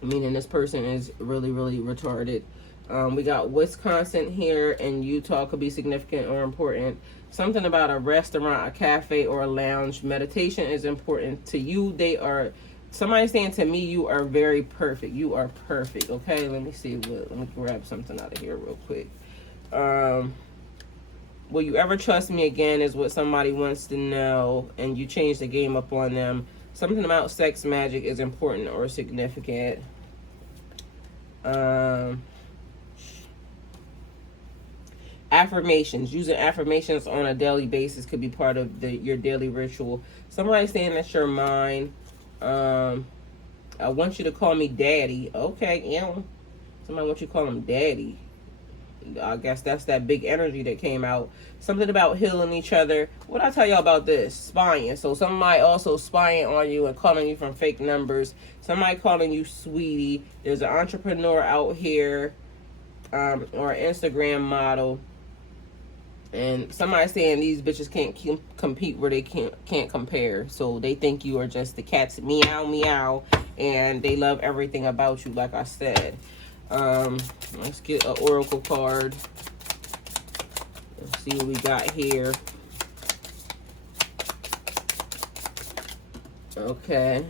meaning this person is really retarded. We got Wisconsin here, and Utah could be significant or important. Something about a restaurant, a cafe, or a lounge. Meditation is important to you. Somebody's saying to me, you are very perfect. You are perfect. Okay, let me grab something out of here real quick. Will you ever trust me again is what somebody wants to know, and you change the game up on them. Something about sex magic is important or significant. Affirmations. Using affirmations on a daily basis could be part of your daily ritual. Somebody saying that's your mind. I want you to call me daddy. Okay, somebody wants you to call him daddy. I guess that's that big energy that came out. Something about healing each other. What I tell y'all about this? Spying. So somebody also spying on you and calling you from fake numbers. Somebody calling you sweetie. There's an entrepreneur out here, or an Instagram model. And somebody saying these bitches can't compete where they can't compare. So they think you are just the cat's meow meow, and they love everything about you, like I said. Let's get an oracle card. Let's see what we got here. Okay.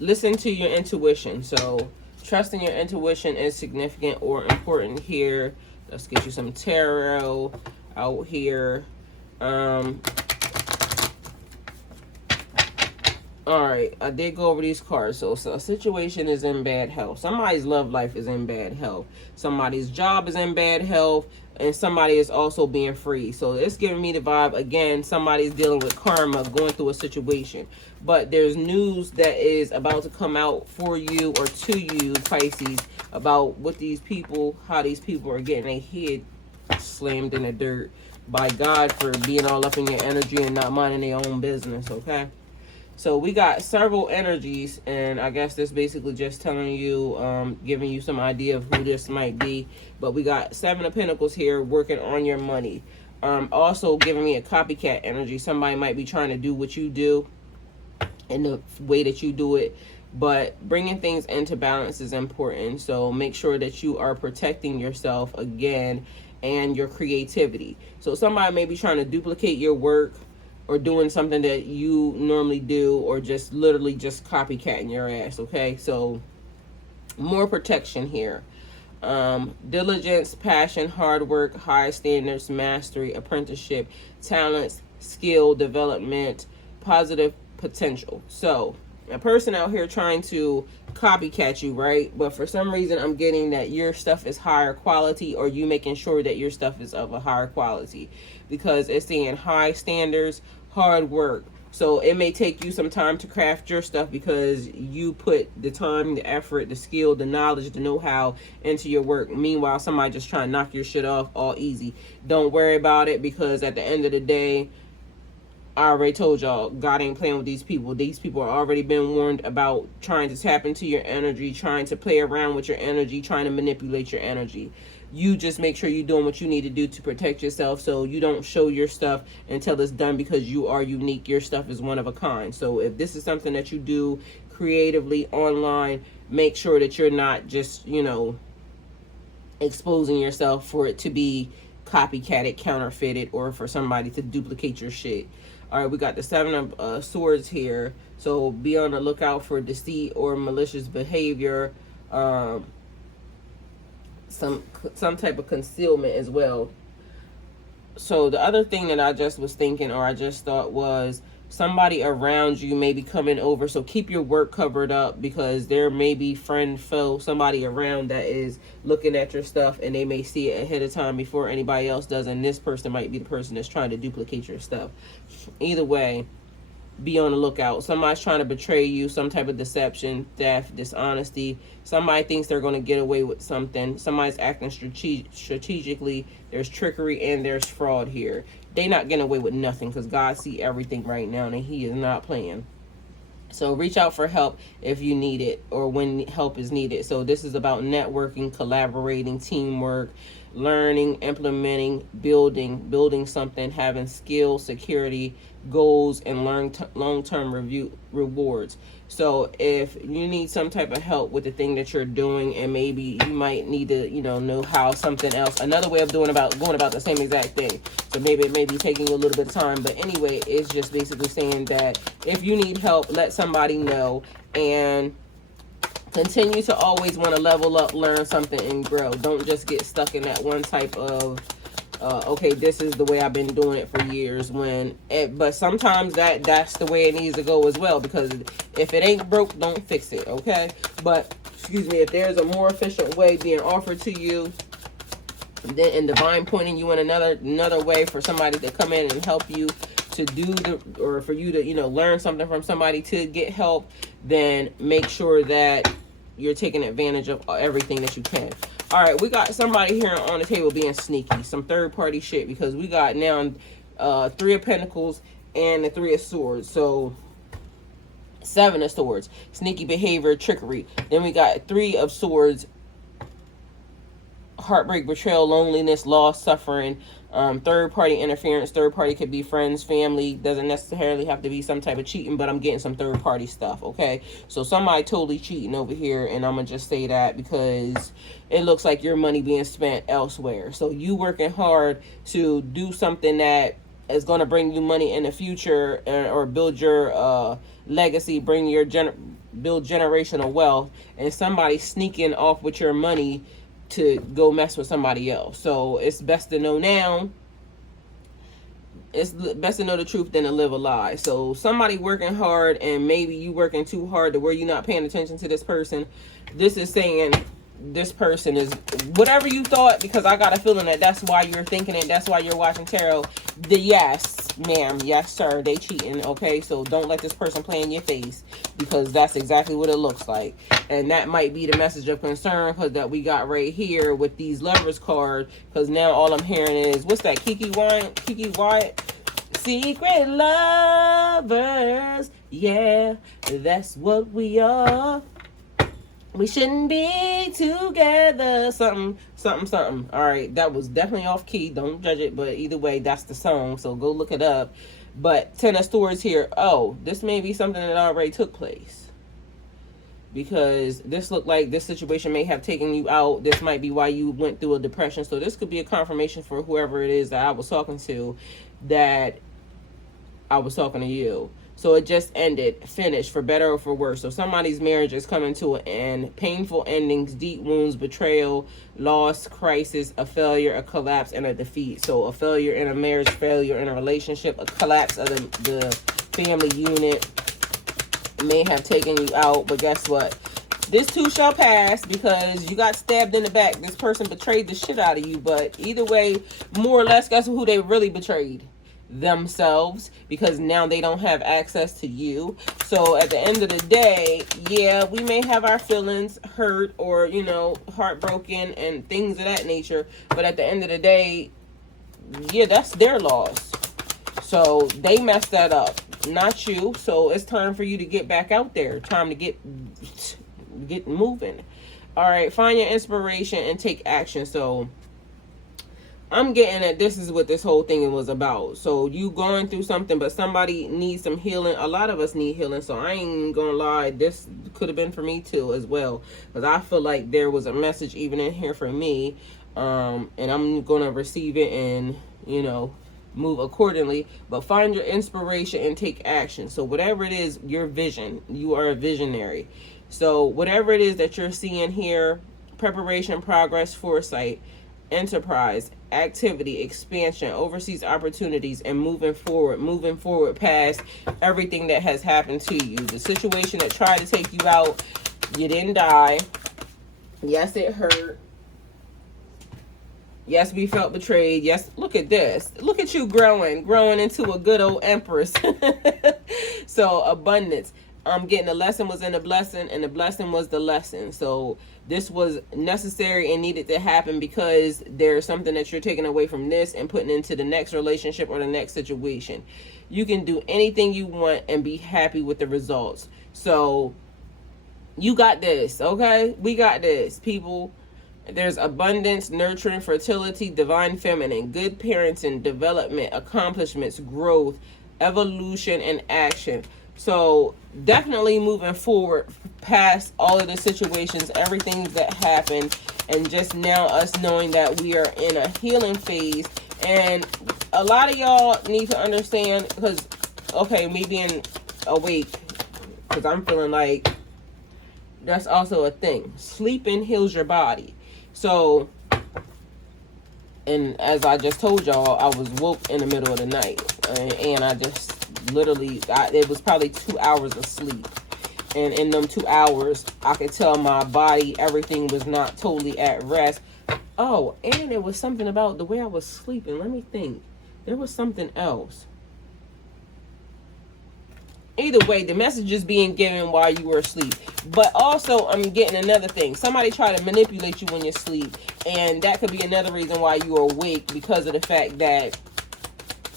Listen to your intuition. So trusting your intuition is significant or important here. Let's get you some tarot out here. Alright, I did go over these cards. So a situation is in bad health. Somebody's love life is in bad health. Somebody's job is in bad health. And somebody is also being free. So it's giving me the vibe, again, somebody's dealing with karma, going through a situation. But there's news that is about to come out for you or to you, Pisces, about what these people, how these people are getting their head slammed in the dirt by God for being all up in your energy and not minding their own business, okay? So we got several energies, and I guess this basically just telling you, giving you some idea of who this might be. But we got Seven of Pentacles here, working on your money. Also giving me a copycat energy. Somebody might be trying to do what you do in the way that you do it. But bringing things into balance is important. So make sure that you are protecting yourself, again, and your creativity. So somebody may be trying to duplicate your work, or doing something that you normally do, or just literally just copycatting your ass, okay? So more protection here. Diligence, passion, hard work, high standards, mastery, apprenticeship, talents, skill, development, positive potential. So a person out here trying to copycat you, right? But for some reason I'm getting that your stuff is higher quality, or you making sure that your stuff is of a higher quality, because it's saying high standards, hard work. So it may take you some time to craft your stuff because you put the time, the effort, the skill, the knowledge, the know-how into your work. Meanwhile, somebody just trying to knock your shit off all easy. Don't worry about it, because at the end of the day, I already told y'all, God ain't playing with these people. These people are already been warned about trying to tap into your energy, trying to play around with your energy, trying to manipulate your energy. You just make sure you're doing what you need to do to protect yourself, so you don't show your stuff until it's done, because you are unique. Your stuff is one of a kind. So if this is something that you do creatively online, make sure that you're not just, exposing yourself for it to be copycatted, counterfeited, or for somebody to duplicate your shit. All right, we got the Seven of Swords here. So be on the lookout for deceit or malicious behavior. Some type of concealment as well. So the other thing that I just was thinking, or I just thought, was somebody around you may be coming over. So keep your work covered up, because there may be friend, foe, somebody around that is looking at your stuff, and they may see it ahead of time before anybody else does. And this person might be the person that's trying to duplicate your stuff. Either way, be on the lookout. Somebody's trying to betray you, some type of deception, theft, dishonesty. Somebody thinks they're going to get away with something. Somebody's acting strategically. There's trickery and there's fraud here. They not getting away with nothing, because God see everything right now, and he is not playing. So reach out for help if you need it, or when help is needed. So this is about networking, collaborating, teamwork, learning, implementing, building something, having skill, security, goals, and long-term rewards. So if you need some type of help with the thing that you're doing, and maybe you might need to, know how something else, another way of going about the same exact thing. So maybe it may be taking you a little bit of time, but anyway, it's just basically saying that if you need help, let somebody know, and continue to always want to level up, learn something, and grow. Don't just get stuck in that one type of okay, this is the way I've been doing it for years. But sometimes that's the way it needs to go as well, because if it ain't broke, don't fix it. Okay, but excuse me, if there's a more efficient way being offered to you, then in divine pointing you in another way for somebody to come in and help you to or for you to learn something from somebody to get help, then make sure that you're taking advantage of everything that you can. All right, we got somebody here on the table being sneaky, some third-party shit, because we got now 3 of Pentacles and the 3 of Swords. So 7 of Swords, sneaky behavior, trickery. Then we got 3 of Swords, heartbreak, betrayal, loneliness, loss, suffering, third-party interference. Third party could be friends, family, doesn't necessarily have to be some type of cheating, but I'm getting some third-party stuff. Okay, so somebody totally cheating over here, and I'm gonna just say that because it looks like your money being spent elsewhere. So you working hard to do something that is going to bring you money in the future, or build your legacy, build generational wealth, and somebody sneaking off with your money to go mess with somebody else. So it's best to know now. It's best to know the truth than to live a lie. So somebody working hard, and maybe you working too hard to where you're not paying attention to this person. This is saying this person is whatever you thought, because I got a feeling that that's why you're thinking it. That's why you're watching tarot. Yes, ma'am. Yes, sir. They cheating. Okay, so don't let this person play in your face, because that's exactly what it looks like. And that might be the message of concern, because that we got right here with these lovers card. Because now all I'm hearing is, what's that? Kiki Wyatt. Secret lovers. Yeah, that's what we are. We shouldn't be together. Something. All right, that was definitely off key. Don't judge it, but either way, that's the song. So go look it up. But 10 of Swords here. Oh, this may be something that already took place, because this looked like this situation may have taken you out. This might be why you went through a depression. So this could be a confirmation for whoever it is that I was talking to, that I was talking to you. So it just ended, finished, for better or for worse. So somebody's marriage is coming to an end. Painful endings, deep wounds, betrayal, loss, crisis, a failure, a collapse, and a defeat. So a failure in a marriage, failure in a relationship, a collapse of the family unit may have taken you out. But guess what? This too shall pass, because you got stabbed in the back. This person betrayed the shit out of you. But either way, more or less, guess who they really betrayed? Themselves, because now they don't have access to you. So at the end of the day, yeah, we may have our feelings hurt, or heartbroken and things of that nature, but at the end of the day, yeah, that's their loss. So they messed that up, not you. So it's time for you to get back out there. Time to get moving. All right, find your inspiration and take action. So I'm getting that this is what this whole thing was about. So you going through something, but somebody needs some healing. A lot of us need healing. So I ain't gonna lie, this could have been for me too as well, because I feel like there was a message even in here for me, and I'm gonna receive it and move accordingly. But find your inspiration and take action. So whatever it is, your vision, you are a visionary. So whatever it is that you're seeing here, preparation, progress, foresight, enterprise, activity, expansion, overseas opportunities, and moving forward past everything that has happened to you. The situation that tried to take you out, you didn't die. Yes, it hurt. Yes, we felt betrayed. Yes, look at this. Look at you growing into a good old empress. So abundance. I'm getting the lesson was in the blessing, and the blessing was the lesson. So this was necessary and needed to happen because there's something that you're taking away from this and putting into the next relationship or the next situation. You can do anything you want and be happy with the results. So you got this, okay? We got this, people. There's abundance, nurturing, fertility, divine feminine, good parenting, development, accomplishments, growth, evolution, and action. So definitely moving forward past all of the situations, everything that happened, and just now us knowing that we are in a healing phase. And a lot of y'all need to understand, because, okay, me being awake, because I'm feeling like that's also a thing. Sleeping heals your body. So, and as I just told y'all, I was woke in the middle of the night, and I just literally, it was probably 2 hours of sleep. And in them 2 hours, I could tell my body, everything was not totally at rest. Oh, and it was something about the way I was sleeping. Let me think. There was something else. Either way, the message is being given while you were asleep. But also, I'm getting another thing. Somebody tried to manipulate you when you're asleep. And that could be another reason why you are awake, because of the fact that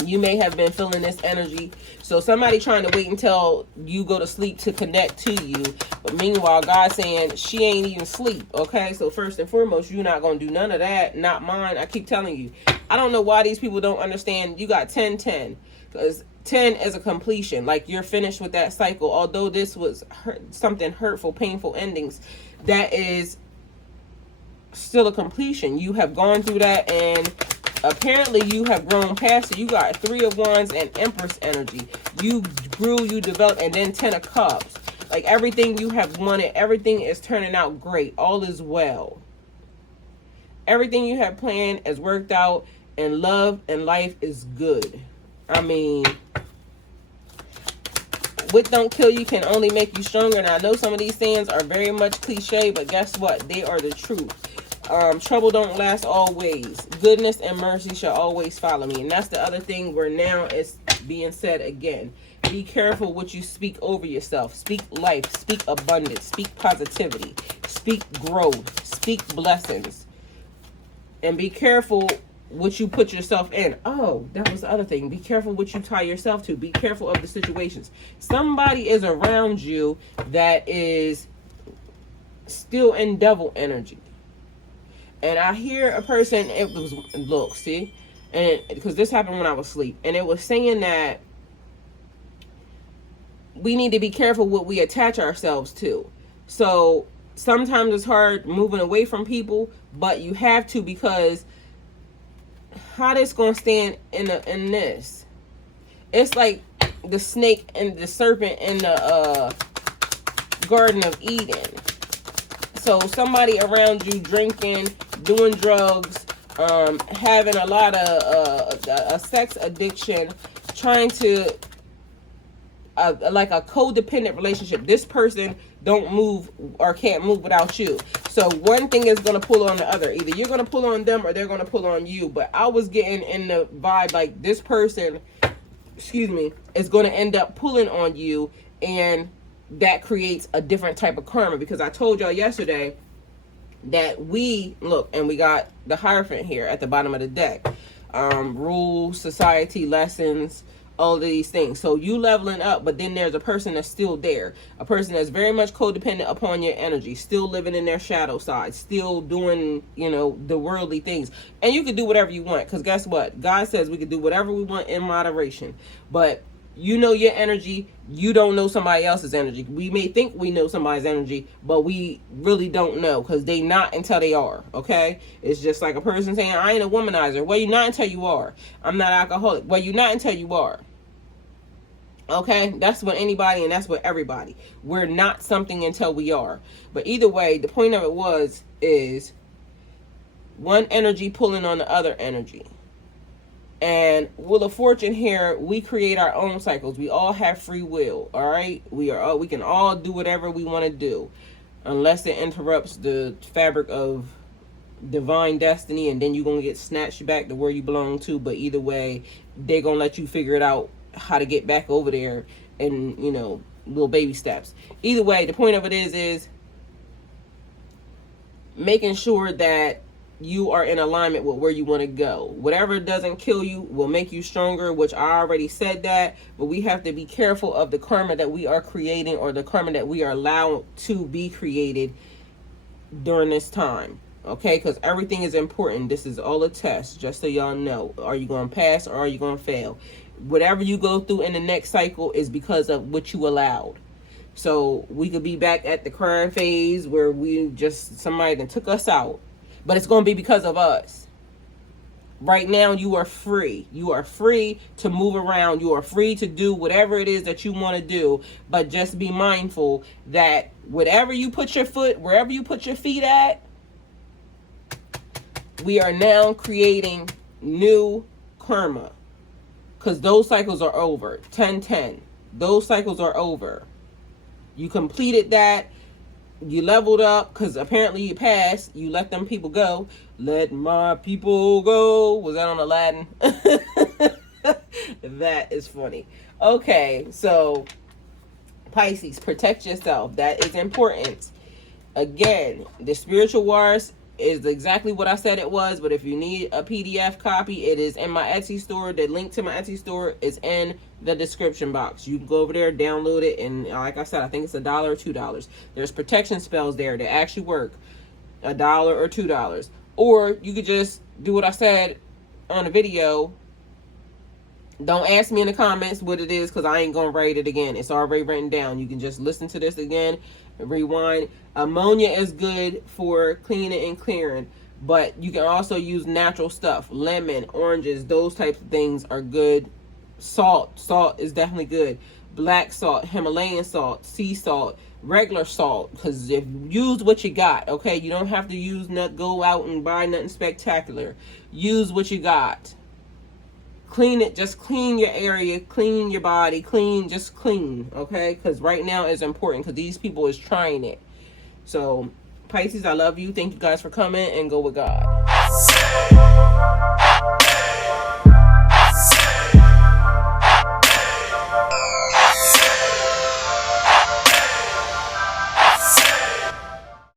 you may have been feeling this energy. So somebody trying to wait until you go to sleep to connect to you. But meanwhile, God's saying she ain't even sleep. Okay, so first and foremost, you're not going to do none of that. Not mine. I keep telling you. I don't know why these people don't understand. You got 10-10. Because 10 is a completion. Like, you're finished with that cycle. Although this was something hurtful, painful endings, that is still a completion. You have gone through that, and apparently you have grown past it. You got 3 of Wands and Empress energy. You grew, you developed, and then 10 of Cups. Like, everything you have wanted, everything is turning out great. All is well. Everything you have planned has worked out, and love and life is good. I mean, what don't kill you can only make you stronger. And I know some of these sayings are very much cliche, but guess what? They are the truth. Trouble don't last always. Goodness and mercy shall always follow me. And that's the other thing where now it's being said again. Be careful what you speak over yourself. Speak life. Speak abundance. Speak positivity. Speak growth. Speak blessings. And be careful what you put yourself in. Oh, that was the other thing. Be careful what you tie yourself to. Be careful of the situations. Somebody is around you that is still in devil energy. And I hear a person, it was, look, see? And because this happened when I was asleep. And it was saying that we need to be careful what we attach ourselves to. So sometimes it's hard moving away from people, but you have to, because how this gonna stand in this? It's like the snake and the serpent in the Garden of Eden. So somebody around you drinking, doing drugs, having a lot of a sex addiction, trying to like a codependent relationship. This person don't move or can't move without you. So one thing is going to pull on the other. Either you're going to pull on them or they're going to pull on you. But I was getting in the vibe like this person, excuse me, is going to end up pulling on you. And that creates a different type of karma. Because I told y'all yesterday that we, look, and we got the Hierophant here at the bottom of the deck. Rules, society, lessons, all of these things. So you leveling up, but then there's a person that's still there. A person that's very much codependent upon your energy, still living in their shadow side, still doing, you know, the worldly things. And you can do whatever you want, because guess what? God says we can do whatever we want in moderation. But you know your energy, you don't know somebody else's energy. We may think we know somebody's energy, but we really don't know, because they not until they are, okay? It's just like a person saying, I ain't a womanizer. Well, you're not until you are. I'm not alcoholic. Well, you're not until you are. Okay, that's what anybody, and that's what everybody. We're not something until we are. But either way, the point of it is one energy pulling on the other energy. And Wheel of Fortune here, we create our own cycles. We all have free will, all right? We can all do whatever we want to do, unless it interrupts the fabric of divine destiny, and then you're gonna get snatched back to where you belong to. But either way, they're gonna let you figure it out how to get back over there, and you know, little baby steps. Either way, the point of it is making sure that you are in alignment with where you want to go. Whatever doesn't kill you will make you stronger, which I already said that, but we have to be careful of the karma that we are creating, or the karma that we are allowed to be created during this time. Okay, because everything is important. This is all a test, just so y'all know. Are you going to pass or are you going to fail? Whatever you go through in the next cycle is because of what you allowed. So we could be back at the crime phase where somebody that took us out, but it's going to be because of us. Right now, you are free. You are free to move around. You are free to do whatever it is that you want to do, but just be mindful that wherever you put your feet at, we are now creating new karma, because those cycles are over. 10-10. Those cycles are over. You completed that. You leveled up, because apparently you passed. You let them people go. Let my people go. Was that on Aladdin? That is funny. Okay, so Pisces, protect yourself. That is important. Again, the spiritual wars is exactly what I said it was, but if you need a PDF copy, it is in my Etsy store. The link to my Etsy store is in the description box. You can go over there, download it, and like I said, I think it's $1 or $2. There's protection spells there that actually work. $1 or $2. Or you could just do what I said on the video. Don't ask me in the comments what it is, because I ain't gonna write it again. It's already written down. You can just listen to this again, rewind. Ammonia is good for cleaning and clearing, but you can also use natural stuff. Lemon, oranges, those types of things are good. Salt is definitely good. Black salt, Himalayan salt, sea salt, regular salt, because if use what you got. Okay, you don't have to go out and buy nothing spectacular. Use what you got. Clean it. Just clean your area, clean your body, just clean. Okay, because right now is important, because these people is trying it. So Pisces, I love you. Thank you guys for coming, and go with God.